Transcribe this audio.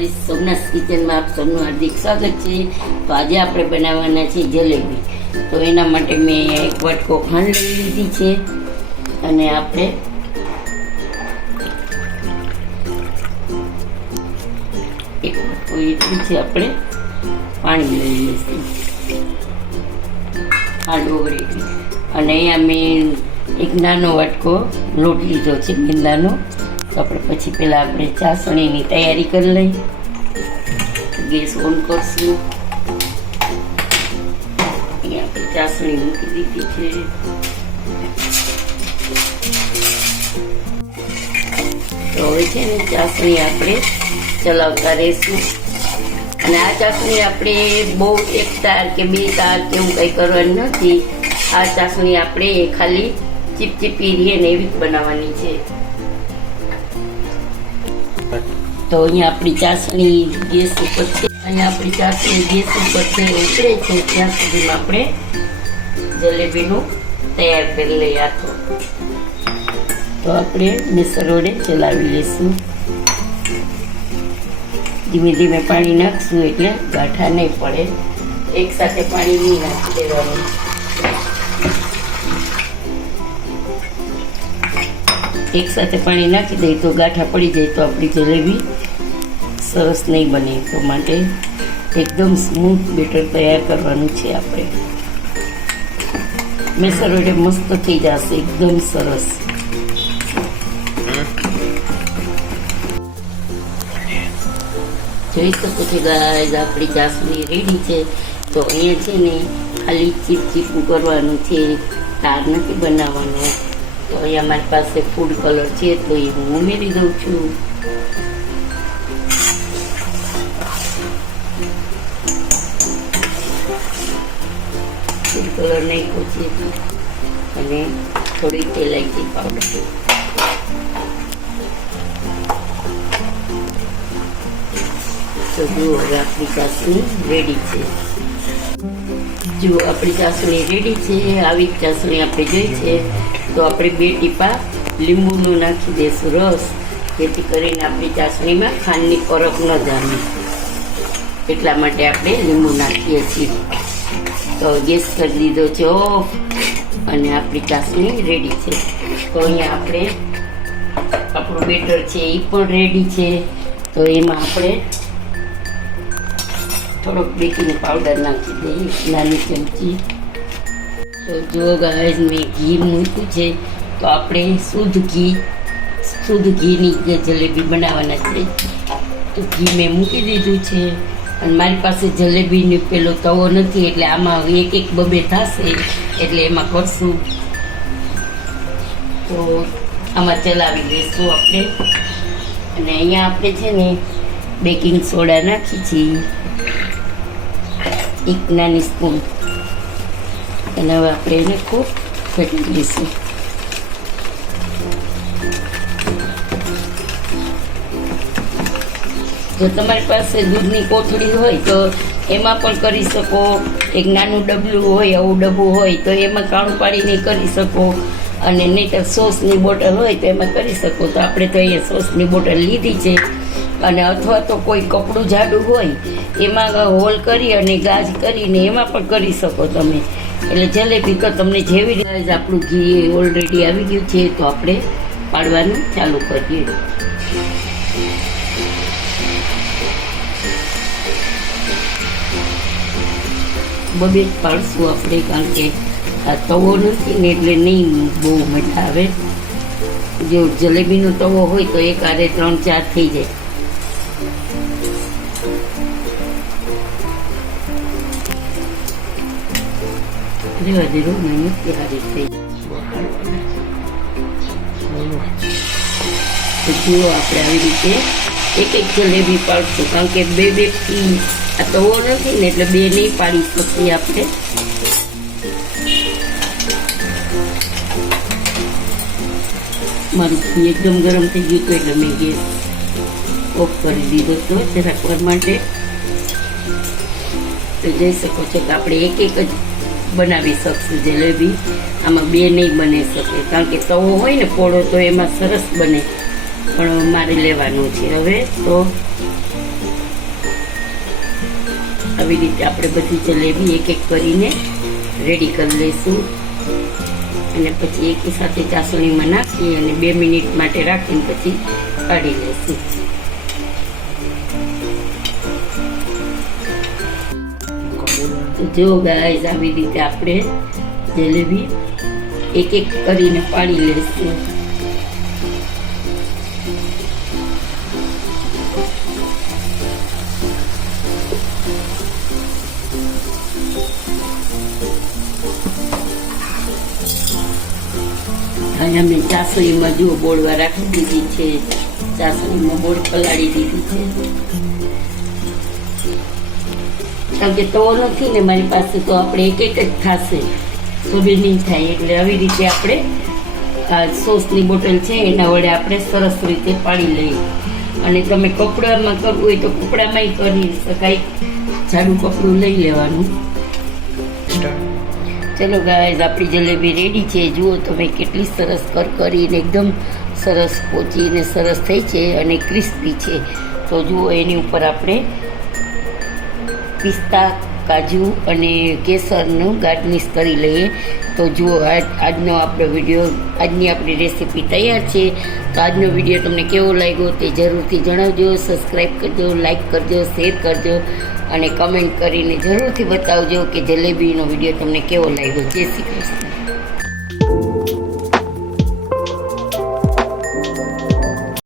Guys, Somnath કિચનમાં આપ સૌનું હાર્દિક સ્વાગત છે। તો આજે આપણે બનાવવાના છે જલેબી। તો એના માટે મેં એક વાટકો ખાંડ લઈ લીધી છે અને આપણે એક વાટકો એટલું છે આપણે પાણી લઈ લઈશું, ખાંડ ઓગળી। અને અહીંયા મેં એક નાનો વાટકો લોટ લીધો છે મેંદાનો। તો આપણે પછી પહેલાં આપણે ચાસણીની તૈયારી કરી લઈ। ગેસ ઓન કરશું। અહીંયા આપણે ચાસણી મૂકી દીધી છે। તો હવે છે ને ચાસણી આપણે ચલાવતા રહીશું। અને આ ચાસણી આપણે બહુ એક તાર કે બે તાર કે એવું કંઈ કરવાની નથી। આ ચાસણી આપણે ખાલી ચીપચીપી રહીએ ને એવી જ બનાવવાની છે। તો અહીંયા આપણી ચાસણી ગેસ ઉપર છે, અહીંયા આપણી ચાસણી ગેસ ઉપર છે ઉતરે છે ત્યાં સુધીમાં આપણે જલેબીનું તૈયાર કરી લઈએ આથો। તો આપણે મિક્સર વડે ચલાવી લઈશું। ધીમે ધીમે પાણી નાખશું એટલે ગાંઠા નહીં પડે, એક સાથે પાણી નહીં નાખી દેવાનું। એક સાથે પાણી નાખી દઈએ તો ગાંઠા પડી જાય તો આપણી જલેબી સરસ નહીં બને। તો માટે એકદમ સ્મૂથ બેટર તૈયાર કરવાનું છે આપણે। મિક્સર વડે મસ્ત થઈ જશે, એકદમ સરસ। જોઈ શકો છો ગાઈઝ, આપણી ચાસણી રેડી છે। તો અહીંયા છે ને ખાલી ચીપચીપું કરવાનું છે, તાર નથી બનાવવાનો। તો અહીંયા મારી પાસે ફૂડ કલર છે તો એ હું ઉમેરી દઉં છું। ફૂડ કલર નાખ્યો છે અને થોડી ઇલાયચી પાવડર। તો જુઓ હવે આપણી ચાસણી રેડી છે। જો આપણી ચાસણી રેડી છે, આવી જ ચાસણી આપણે જોઈ છે। તો આપણે 2 ટીપા લીંબુનું નાખી દઈશું રસ, જેથી કરીને આપણી ચાસણીમાં ખાંડની પરખ ન જામે, એટલા માટે આપણે લીંબુ નાખીએ છીએ। તો ગેસ કરી દીધો છે ઓફ અને આપણી ચાસણી રેડી છે। તો અહીંયા આપણે આપણું બેટર છે એ પણ રેડી છે। તો એમાં આપણે થોડોક બેકિંગ પાવડર નાખી દઈએ, નાની ચમચી। તો જો ગાઈઝ મેં ઘી મૂક્યું છે, તો આપણે શુદ્ધ ઘીની જે જલેબી બનાવવાના છે। તો ઘી મેં મૂકી દીધું છે અને મારી પાસે જલેબીનો પેલો તવો નથી, એટલે આમાં એક બબે થશે એટલે એમાં કરશું। તો આમાં ચલાવી દઈશું આપણે। અને અહીંયા આપણે છે ને બેકિંગ સોડા નાખી છે એક નાની સ્પૂન, અને હવે આપણે એને ખૂબ ફેટી લઈશું। જો તમારી પાસે દૂધની કોથળી હોય તો એમાં પણ કરી શકો, એક નાનું ડબલું હોય, આવું ડબ્બું હોય તો એમાં કાણું પાડીને કરી શકો, અને નહીંતર સોસની બોટલ હોય તો એમાં કરી શકો। તો આપણે તો અહીંયા સોસની બોટલ લીધી છે, અને અથવા તો કોઈ કપડું જાડું હોય એમાં હોલ કરી અને ગાજ કરીને એમાં પણ કરી શકો તમે। એટલે જલેબી તો તમને જેવી રીતે આપણું ઘી ઓલરેડી આવી ગયું છે, તો આપણે પાડવાનું ચાલુ કરીએ। બબે પાડશું આપણે, કારણ કે આ તવો નથી ને એટલે નહીં બહુ મજા આવે। જો જલેબીનો તવો હોય તો એક આરે 3-4 થઈ જાય। રેવા દેરો નહીં તૈયારી થઈ। તો જુઓ આપણે આવી રીતે એક જલેબી પાડશું, કારણ કે બે આ તવો નથી ને એટલે 2 નહીં પાડી શકીએ આપણે। મારું ઘી એકદમ ગરમ થઈ ગયું હતું એટલે મેં ગેસ ઓફ કરી દીધો હતો જરાક વાર માટે। તો જોઈ શકો છો કે આપણે એક જ બનાવી શકશું જલેબી, આમાં 2 નહીં બની શકે, કારણ કે તવો હોય ને પોળો તો એમાં સરસ બને, પણ મારે લેવાનું છે હવે। તો આવી રીતે આપણે બધી જલેબી એક એક કરીને રેડી કરી લઈશું અને પછી એકી સાથે ચાસણીમાં નાખી અને 2 મિનિટ માટે રાખીને પછી કાઢી લઈશું. જો ગાઈઝ આવી રીતે આપણે જલેબી એક એક કરીને પાડી લઈશું. અહીંયા મેં ચાસણીમાં જો બોળવા રાખી દીધી છે, ચાસણીમાં બોળ પલાળી દીધી છે. કારણ કે તવો નથી ને મારી પાસે, તો આપણે એક એક જ થશે, સુબે નહીં થાય. એટલે આવી રીતે આપણે આ સોસની બોટલ છે એના વડે આપણે સરસ રીતે પાડી લઈએ. અને તમે કપડામાં કરવું હોય તો કપડામાંય કરી શકાય, જાડું કપડું લઈ લેવાનું. ચલો ગાઈઝ, આપણી જલેબી રેડી છે. જુઓ તમે કેટલી સરસ કરકરીને એકદમ સરસ પોચીને સરસ થઈ છે અને ક્રિસ્પી છે. તો જુઓ એની ઉપર આપણે પિસ્તા, કાજુ અને કેસરનું ગાર્નિશ કરી લઈએ. તો જુઓ આજનો આપણો વિડીયો, આજની આપણી રેસીપી તૈયાર છે. તો આજનો વિડીયો તમને કેવો લાગ્યો તે જરૂરથી જણાવજો. સબસ્ક્રાઈબ કરજો, લાઈક કરજો, શેર કરજો અને કમેન્ટ કરીને જરૂરથી બતાવજો કે જલેબીનો વિડીયો તમને કેવો લાગ્યો. જય શ્રી કૃષ્ણ.